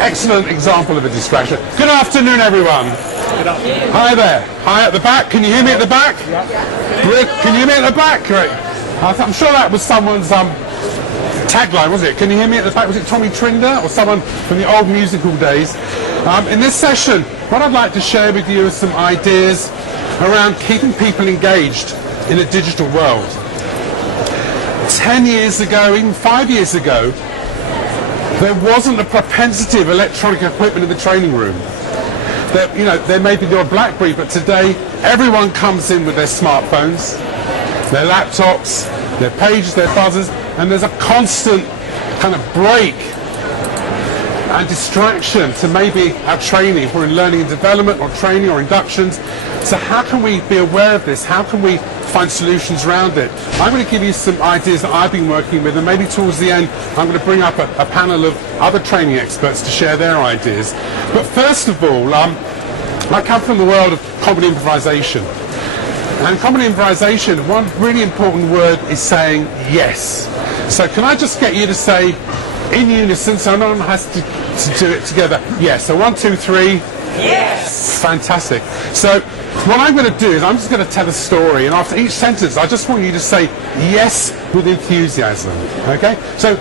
Excellent example of a distraction. Good afternoon, everyone. Good afternoon. Hi there. Hi at the back. Can you hear me at the back? Good. Can you hear me at the back? Great. I'm sure that was someone's tagline, was it? Can you hear me at the back? Was it Tommy Trinder or someone from the old musical days? In this session, what I'd like to share with you is some ideas around keeping people engaged in a digital world. 10 years ago, even 5 years ago, there wasn't a propensity of electronic equipment in the training room. There may be your BlackBerry, but today everyone comes in with their smartphones, their laptops, their pages, their buzzers, and there's a constant kind of break and distraction to maybe our training, if we're in learning and development or training or inductions. So how can we be aware of this? How can we find solutions around it? I'm going to give you some ideas that I've been working with, and maybe towards the end I'm going to bring up a panel of other training experts to share their ideas. But first of all, I come from the world of comedy improvisation. And comedy improvisation, one really important word is saying yes. So can I just get you to say in unison, so no one has to do it together? Yes. So 1, 2, 3. Yes. Fantastic. So what I'm going to do is I'm just going to tell a story, and after each sentence I just want you to say yes with enthusiasm. Okay? So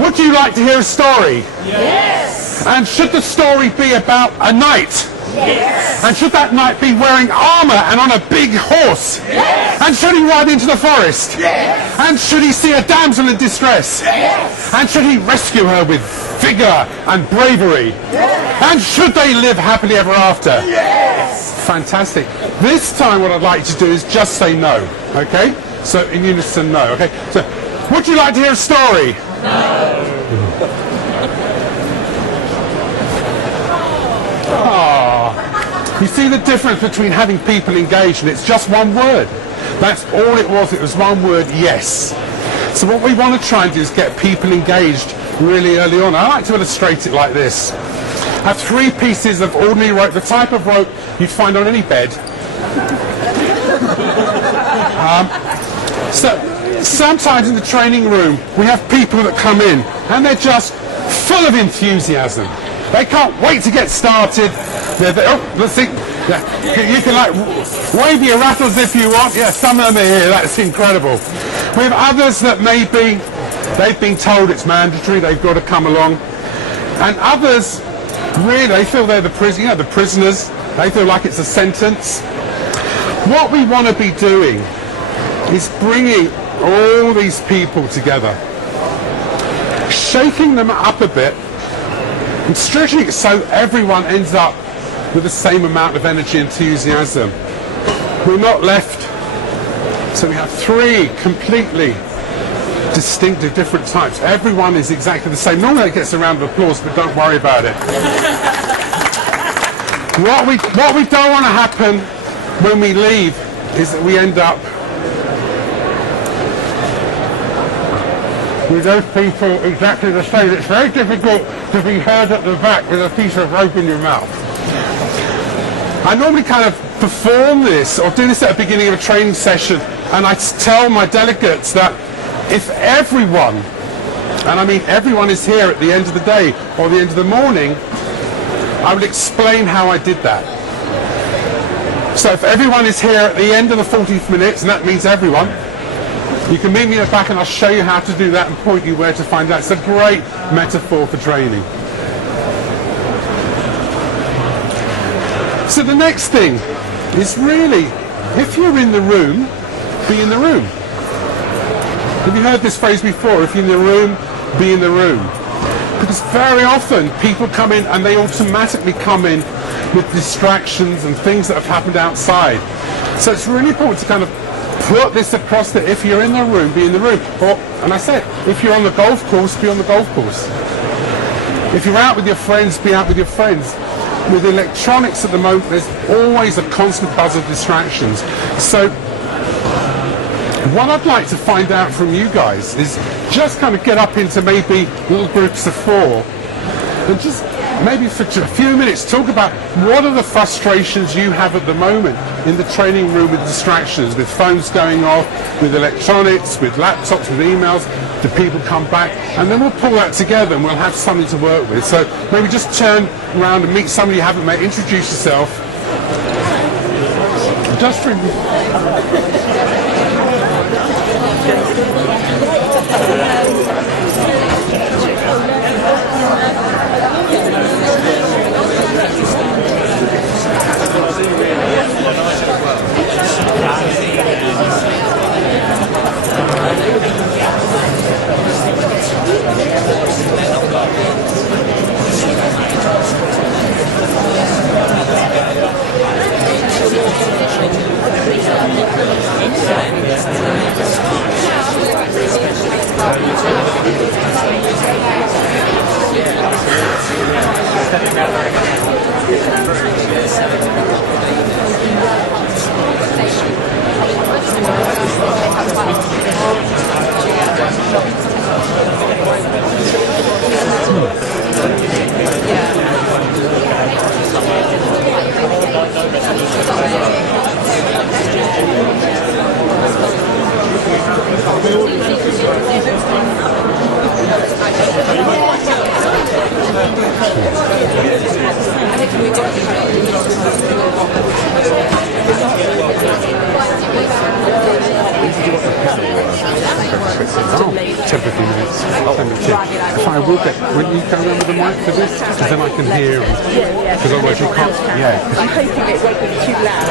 would you like to hear a story? Yes. And should the story be about a knight? Yes. And should that knight be wearing armour and on a big horse? Yes. And should he ride into the forest? Yes. And should he see a damsel in distress? Yes. And should he rescue her with vigour and bravery? Yes. And should they live happily ever after? Yes. Fantastic. This time what I'd like you to do is just say no, okay? So in unison, no, okay? So, would you like to hear a story? No. You see the difference between having people engaged, and it's just one word. That's all it was. It was one word, yes. So what we want to try and do is get people engaged really early on. I like to illustrate it like this. I have 3 pieces of ordinary rope, the type of rope you'd find on any bed. So sometimes in the training room we have people that come in and they're just full of enthusiasm. They can't wait to get started. Let's see. Yeah. You can like wave your rattles if you want. Yeah, some of them are here. That's incredible. We have others that maybe they've been told it's mandatory. They've got to come along. And others, really, they feel they're the prisoners. They feel like it's a sentence. What we want to be doing is bringing all these people together, shaking them up a bit, and stretching it so everyone ends up with the same amount of energy and enthusiasm. We're not left. So we have 3 completely distinctive different types. Everyone is exactly the same. Normally it gets a round of applause, but don't worry about it. What we don't want to happen when we leave is that we end up with those people exactly the same. It's very difficult to be heard at the back with a piece of rope in your mouth. I normally kind of perform this or do this at the beginning of a training session, and I tell my delegates that if everyone, and I mean everyone, is here at the end of the day or the end of the morning, I will explain how I did that. So if everyone is here at the end of the 40th minutes, and that means everyone, you can meet me at the back and I'll show you how to do that and point you where to find that. It's a great metaphor for training. So the next thing is really, if you're in the room, be in the room. Have you heard this phrase before? If you're in the room, be in the room. Because very often people come in and they automatically come in with distractions and things that have happened outside. So it's really important to kind of put this across that if you're in the room, be in the room. Or, and I said, if you're on the golf course, be on the golf course. If you're out with your friends, be out with your friends. With electronics at the moment, there's always a constant buzz of distractions. So what I'd like to find out from you guys is just kind of get up into maybe little groups of 4 and just maybe for a few minutes, talk about what are the frustrations you have at the moment in the training room with distractions, with phones going off, with electronics, with laptops, with emails. Do people come back? And then we'll pull that together and we'll have something to work with. So maybe just turn around and meet somebody you haven't met, introduce yourself. Just for... If I will get, when you go around with the mic for this, because then I can hear, because otherwise you can't, I'm hoping it won't be too loud.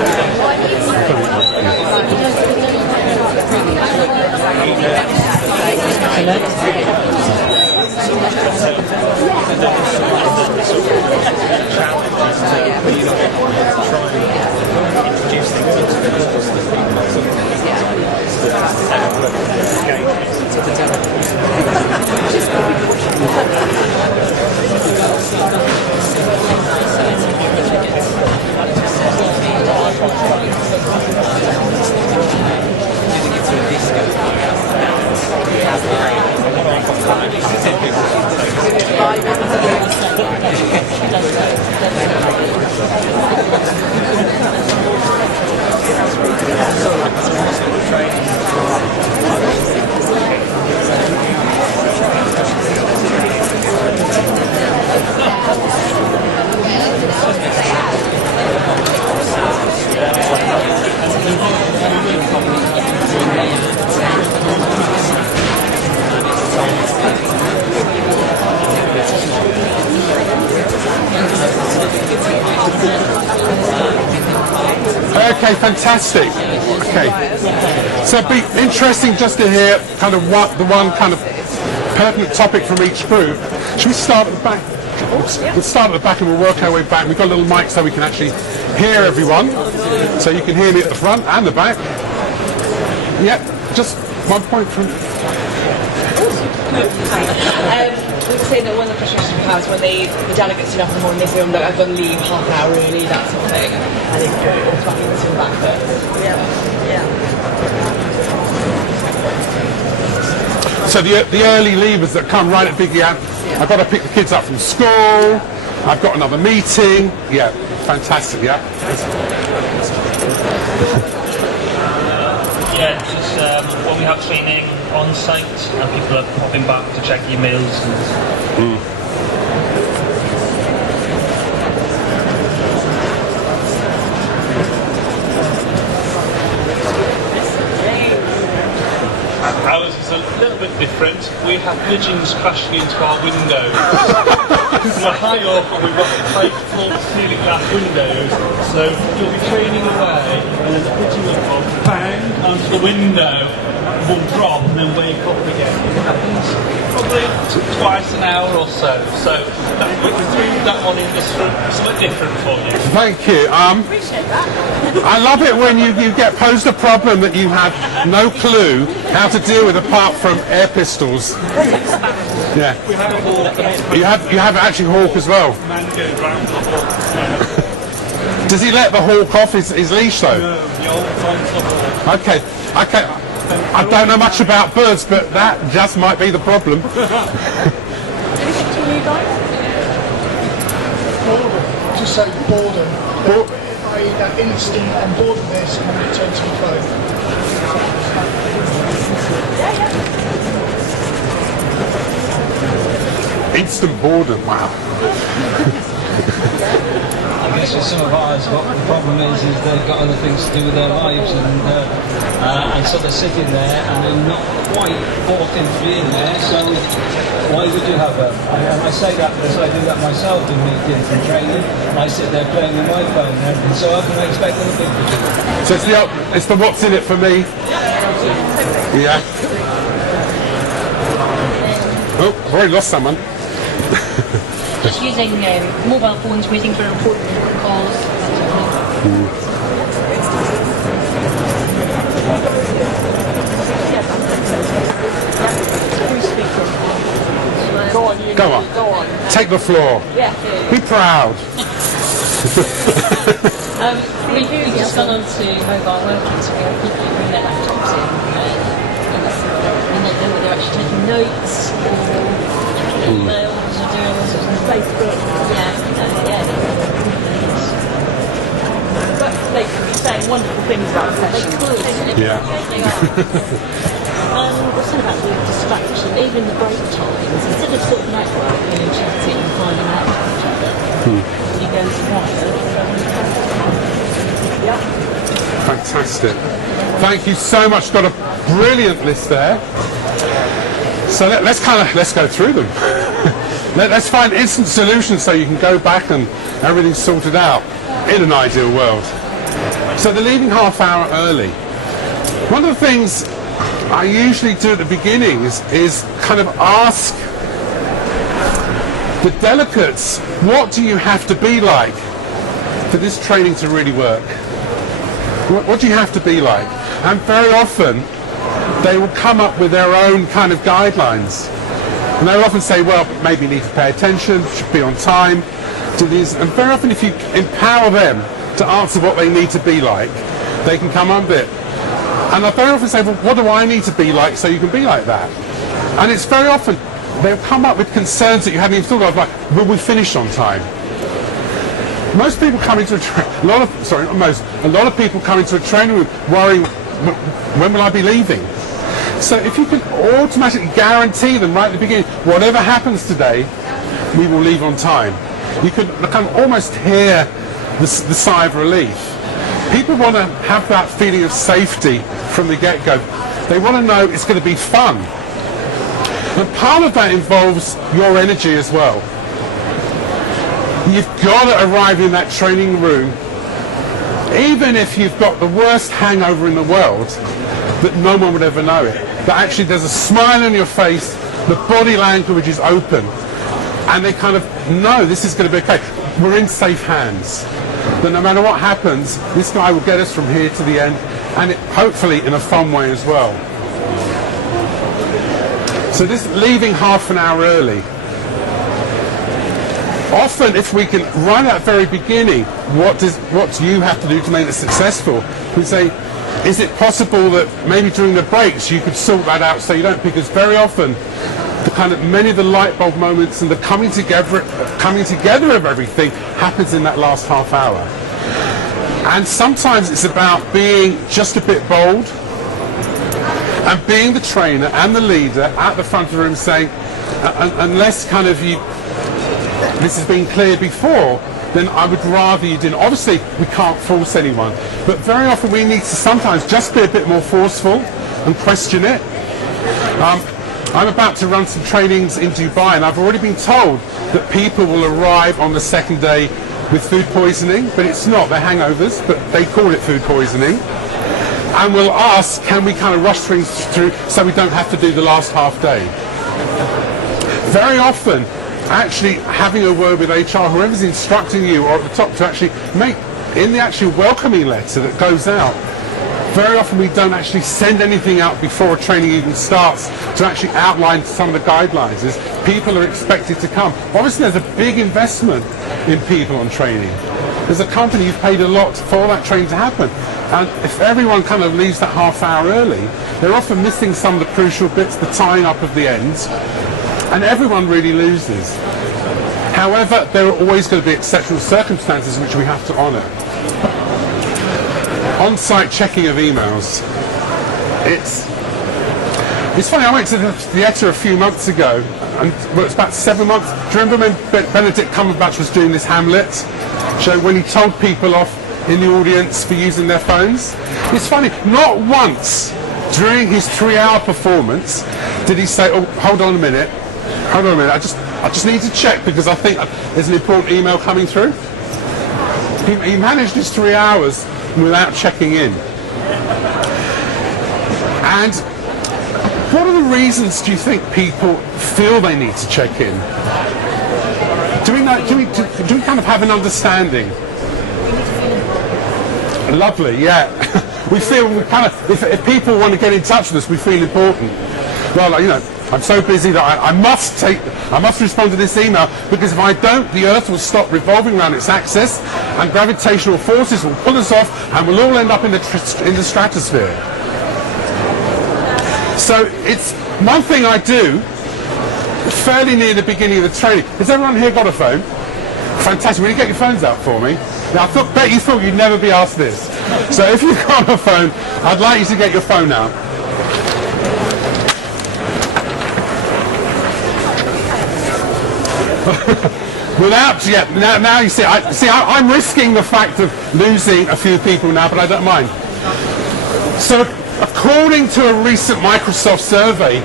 Okay, fantastic. Okay, so it'd be interesting just to hear kind of what the one kind of pertinent topic from each group. Should we start at the back? We'll start at the back and we'll work our way back. We've got a little mic so we can actually hear everyone. So you can hear me at the front and the back. Yep, just 1 point from... We were saying that one of the frustrations we have is when the delegates turn up in the morning, they say, look, I've got to leave half an hour early, that sort of thing. And they go automatically to the back foot. So the early leavers that come right at big I've got to pick the kids up from school, I've got another meeting. Yeah, fantastic, yeah. Yeah, just when we have training on site and people are popping back to check emails. Ours is a little bit different. We have pigeons crashing into our windows. We're high up and we've got high floor ceiling glass windows, so you'll be training away and then the pigeon will come bang onto the window, will drop and then wake up again. It happens probably twice an hour or so. So we can do that one in just something different for you. Thank you. Appreciate that. I love it when you get posed a problem that you have no clue how to deal with apart from air pistols. Yeah. We have a hawk. You have actually hawk as well. Man goes round the hawk. Does he let the hawk off his leash though? No, the old times of hawk. Okay. I don't know much about birds, but that just might be the problem. just say boredom. That instant, I'm bored of this, and then return to the phone. Instant boredom, wow. I guess with some of ours, what the problem is they've got other things to do with their lives, and so they're sitting there and they're not quite bought into being there. So why would you have a? And I say that because I do that myself in meetings and training. I sit there playing with my phone and everything. So how can I expect other people to do it? So it's the what's in it for me. Yeah. Oh, I've already lost someone. Just using mobile phones, waiting for important calls. Go on. Take the floor. Yeah. Be proud. We've just gone on to mobile working, so we have people who bring their laptops in and they know they're actually taking notes or emails or doing all sorts of Facebook. But they could be saying wonderful things about the They session. could. Yeah. They are. What's about the distraction, even the break times, instead of sort of networking and chatting and finding out about each other, you go to quiet. Fantastic. Thank you so much. Got a brilliant list there. So let's go through them. Let's find instant solutions so you can go back and everything's sorted out in an ideal world. So the leaving half hour early. One of the things I usually do at the beginning is kind of ask the delegates, what do you have to be like for this training to really work? What do you have to be like? And very often they will come up with their own kind of guidelines. And they'll often say, well, maybe you need to pay attention, should be on time, do these. And very often if you empower them to answer what they need to be like, they can come up with it. And I very often say, well, what do I need to be like so you can be like that? And it's very often, they'll come up with concerns that you haven't even thought of, like, will we finish on time? Most people come into a lot of people come into a training room worrying, when will I be leaving? So if you can automatically guarantee them right at the beginning, whatever happens today, we will leave on time. You can kind of almost hear the sigh of relief. People want to have that feeling of safety from the get-go. They want to know it's going to be fun. And part of that involves your energy as well. You've got to arrive in that training room, even if you've got the worst hangover in the world, that no one would ever know it. But actually there's a smile on your face, the body language is open, and they kind of know this is going to be okay. We're in safe hands. That no matter what happens, this guy will get us from here to the end, and hopefully in a fun way as well. So this leaving half an hour early. Often if we can, right at the very beginning, what do you have to do to make it successful? We say, is it possible that maybe during the breaks you could sort that out so you don't, because very often the kind of many of the light bulb moments and the coming together of everything happens in that last half hour. And sometimes it's about being just a bit bold and being the trainer and the leader at the front of the room saying, unless kind of this has been clear before, then I would rather you didn't. Obviously, we can't force anyone, but very often we need to sometimes just be a bit more forceful and question it. I'm about to run some trainings in Dubai, and I've already been told that people will arrive on the second day with food poisoning, but it's not, they're hangovers, but they call it food poisoning. And we'll ask, can we kind of rush things through so we don't have to do the last half day? Very often, actually having a word with HR, whoever's instructing you or at the top, to actually make, in the actual welcoming letter that goes out, very often we don't actually send anything out before a training even starts to actually outline some of the guidelines. As people are expected to come. Obviously there's a big investment in people on training. There's a company who's paid a lot for that training to happen. And if everyone kind of leaves that half hour early, they're often missing some of the crucial bits, the tying up of the ends, and everyone really loses. However, there are always going to be exceptional circumstances which we have to honour. On-site checking of emails. It's funny, I went to the theatre a few months ago, and well, it's about 7 months. Do you remember when Benedict Cumberbatch was doing this Hamlet show, when he told people off in the audience for using their phones? It's funny, not once during his 3-hour performance did he say, oh, hold on a minute, I just need to check because I think there's an important email coming through. He managed his 3 hours without checking in. And what are the reasons do you think people feel they need to check in? Do we kind of have an understanding? Lovely, yeah. We if people want to get in touch with us, we feel important. Well, I'm so busy that I must respond to this email, because if I don't, the Earth will stop revolving around its axis, and gravitational forces will pull us off, and we'll all end up in the stratosphere. So it's one thing I do fairly near the beginning of the training. Has everyone here got a phone? Fantastic. Will you get your phones out for me? Now, bet you thought you'd never be asked this. So if you've got a phone, I'd like you to get your phone out. Now you see, I'm risking the fact of losing a few people now, but I don't mind. So, according to a recent Microsoft survey,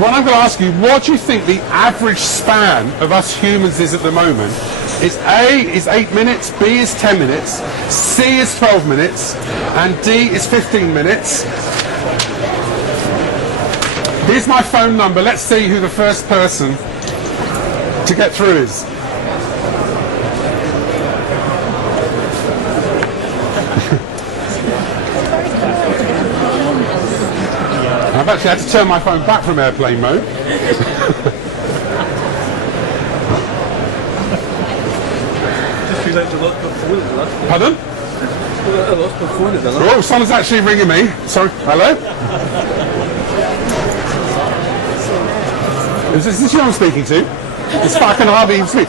what I'm going to ask you, what do you think the average span of us humans is at the moment? Is A is 8 minutes, B is 10 minutes, C is 12 minutes, and D is 15 minutes. Here's my phone number. Let's see who the first person to get through is. I've actually had to turn my phone back from airplane mode. Pardon? Oh, someone's actually ringing me. Sorry. Hello? Is this who I'm speaking to? It's I can hardly even speak.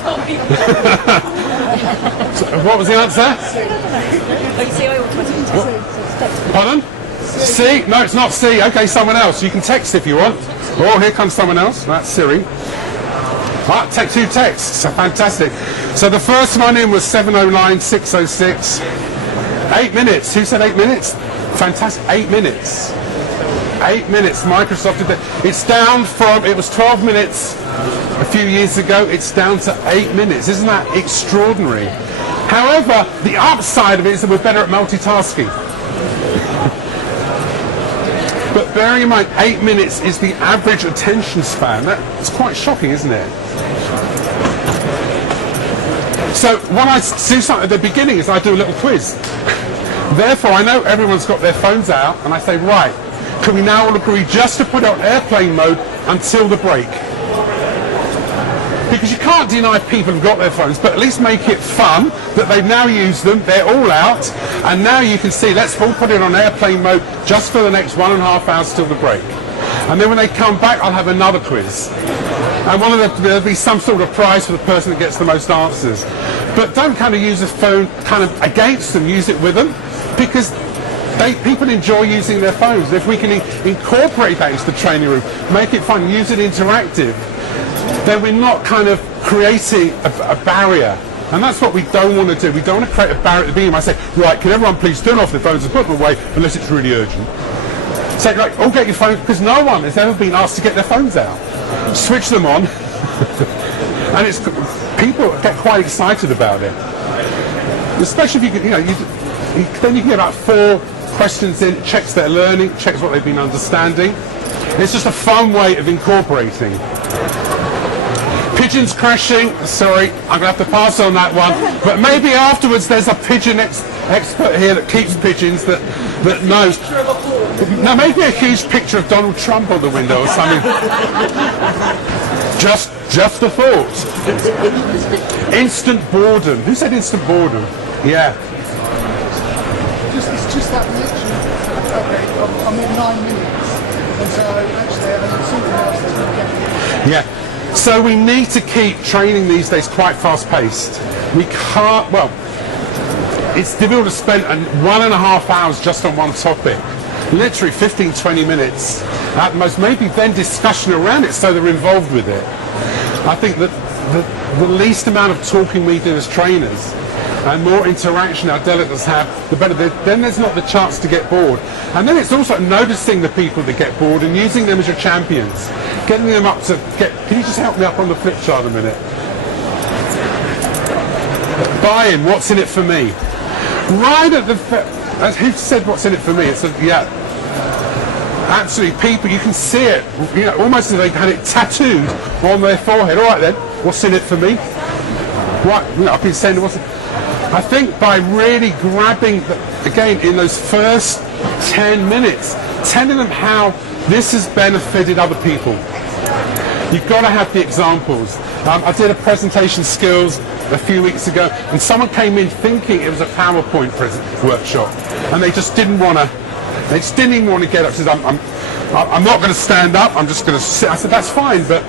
So, what was the answer? Pardon? C? No, it's not C. Okay, someone else. You can text if you want. Oh, here comes someone else. That's Siri. Right, take 2 texts. Fantastic. So the first one in was 709-606. 8 minutes. Who said 8 minutes? Fantastic. 8 minutes. 8 minutes. Microsoft did that. It's down from, it was 12 minutes a few years ago. It's down to 8 minutes. Isn't that extraordinary? However, the upside of it is that we're better at multitasking. But bearing in mind, 8 minutes is the average attention span. That's quite shocking, isn't it? So when I do something at the beginning is I do a little quiz. Therefore, I know everyone's got their phones out, and I say, right, can we now all agree just to put it on airplane mode until the break? Because you can't deny people have got their phones, but at least make it fun that they've now used them, they're all out, and now you can see, let's all put it on airplane mode just for the next 1.5 hours till the break. And then when they come back, I'll have another quiz. And there'll be some sort of prize for the person that gets the most answers. But don't kind of use the phone kind of against them, use it with them, because people enjoy using their phones. If we can incorporate that into the training room, make it fun, use it interactive, then we're not kind of creating a barrier. And that's what we don't want to do. We don't want to create a barrier at the beginning. I say, right, can everyone please turn off their phones and put them away unless it's really urgent. Say, like, all get your phones, because no one has ever been asked to get their phones out. Switch them on. And people get quite excited about it. Especially if then you can get about 4 questions in, checks their learning, checks what they've been understanding. It's just a fun way of incorporating. Pigeons crashing, sorry, I'm going to have to pass on that one. But maybe afterwards there's a pigeon expert here that keeps pigeons that knows. Now maybe a huge picture of Donald Trump on the window or something. Just a thought. Instant boredom. Who said instant boredom? Yeah. It's just that literally, okay, I'm in 9 minutes. And so actually I need something else that's not getting it. Yeah. So we need to keep training these days quite fast-paced. We can't, well, it's difficult to spend 1.5 hours just on one topic. Literally 15, 20 minutes at most, maybe then discussion around it so they're involved with it. I think that the least amount of talking we do as trainers and more interaction our delegates have, the better. Then there's not the chance to get bored. And then it's also noticing the people that get bored and using them as your champions. Getting them up to can you just help me up on the flip chart a minute? Buy-in, what's in it for me? Right at the, who said what's in it for me? It's yeah. Absolutely, people, you can see it, you know, almost as if they've had it tattooed on their forehead. All right then, what's in it for me? Right, you know, I've been saying what's. I think by really grabbing, again, in those first 10 minutes, telling them how this has benefited other people. You've got to have the examples. I did a presentation skills a few weeks ago, and someone came in thinking it was a PowerPoint workshop, and they just didn't want to. They just didn't even want to get up. Said, I'm not going to stand up. I'm just going to sit. I said, that's fine, but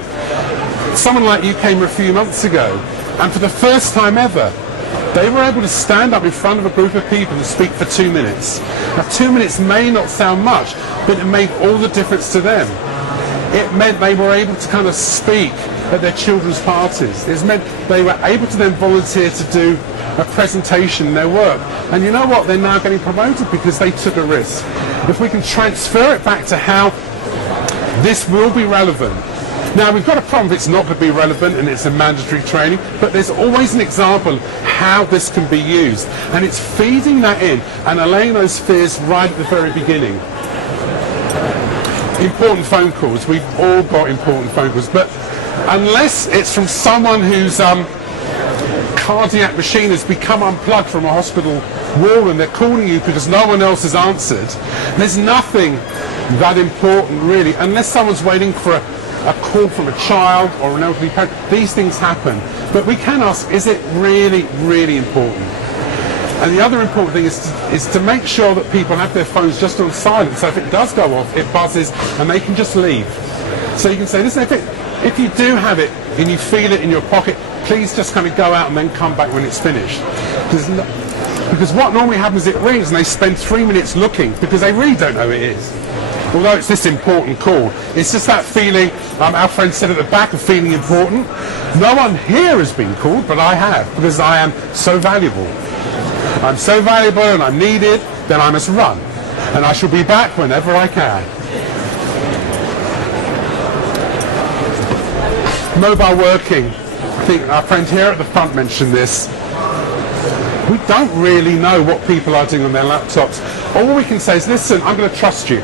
someone like you came a few months ago, and for the first time ever, they were able to stand up in front of a group of people and speak for 2 minutes. Now, 2 minutes may not sound much, but it made all the difference to them. It meant they were able to kind of speak at their children's parties. It meant they were able to then volunteer to do a presentation in their work. And you know what? They're now getting promoted because they took a risk. If we can transfer it back to how this will be relevant. Now, we've got a problem if it's not going to be relevant and it's a mandatory training, but there's always an example how this can be used. And it's feeding that in and allaying those fears right at the very beginning. Important phone calls. We've all got important phone calls, but unless it's from someone whose cardiac machine has become unplugged from a hospital wall and they're calling you because no one else has answered, there's nothing that important really, unless someone's waiting for a call from a child or an elderly parent. These things happen, but we can ask, is it really, really important? And the other important thing is to make sure that people have their phones just on silent, so if it does go off, it buzzes and they can just leave. So you can say, listen, if you do have it and you feel it in your pocket, please just kind of go out and then come back when it's finished. Because what normally happens, it rings and they spend 3 minutes looking because they really don't know who it is. Although it's this important call, it's just that feeling, our friend said at the back, of feeling important. No one here has been called, but I have, because I am so valuable. I'm so valuable and I'm needed, then I must run. And I shall be back whenever I can. Mobile working. I think our friend here at the front mentioned this. We don't really know what people are doing on their laptops. All we can say is, listen, I'm going to trust you.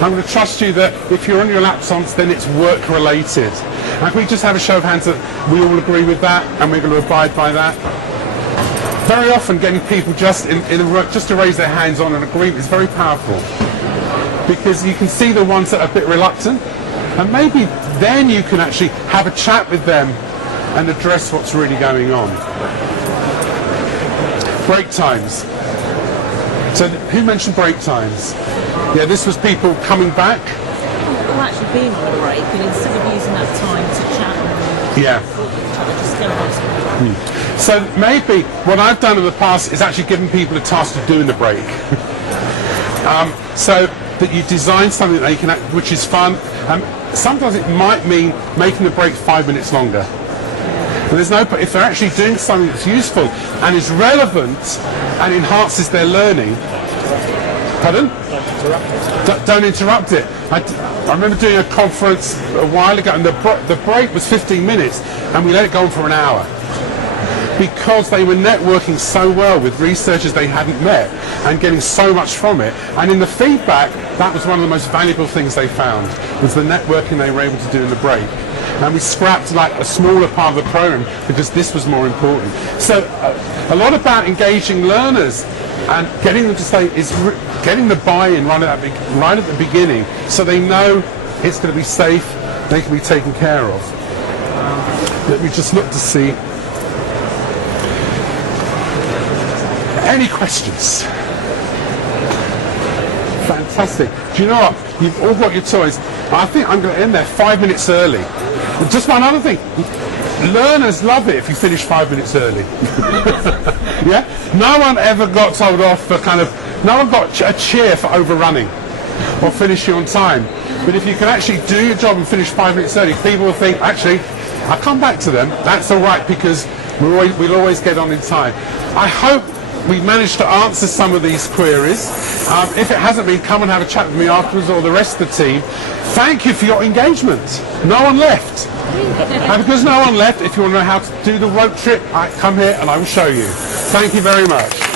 I'm going to trust you that if you're on your laptops, then it's work-related. And can we just have a show of hands that we all agree with that and we're going to abide by that? Very often getting people just to raise their hands on an agreement is very powerful, because you can see the ones that are a bit reluctant, and maybe then you can actually have a chat with them and address what's really going on. Break times. So who mentioned break times? Yeah, this was people coming back. Well, actually being on a break, and instead of using that time to chat and just go on. So maybe what I've done in the past is actually giving people a task of doing the break. So that you design something that they can, which is fun. Sometimes it might mean making the break 5 minutes longer. But there's no, if they're actually doing something that's useful and is relevant and enhances their learning. Pardon? Don't interrupt it. I remember doing a conference a while ago, and the break was 15 minutes, and we let it go on for an hour, because they were networking so well with researchers they hadn't met and getting so much from it. And in the feedback, that was one of the most valuable things they found, was the networking they were able to do in the break. And we scrapped like a smaller part of the program because this was more important. So a lot about engaging learners and getting them to stay is getting the buy-in right at the beginning, so they know it's going to be safe, they can be taken care of. Let me just look to see. Any questions? Fantastic. Do you know what? You've all got your toys. I think I'm going to end there 5 minutes early. Just one other thing. Learners love it if you finish 5 minutes early. Yeah? No one ever got told off for no one got a cheer for overrunning or finishing on time. But if you can actually do your job and finish 5 minutes early, people will think, actually, I'll come back to them. That's all right, because we'll always get on in time. I hope we managed to answer some of these queries. If it hasn't been, come and have a chat with me afterwards, or the rest of the team. Thank you for your engagement. No one left. And because no one left, if you want to know how to do the rope trip, come here and I will show you. Thank you very much.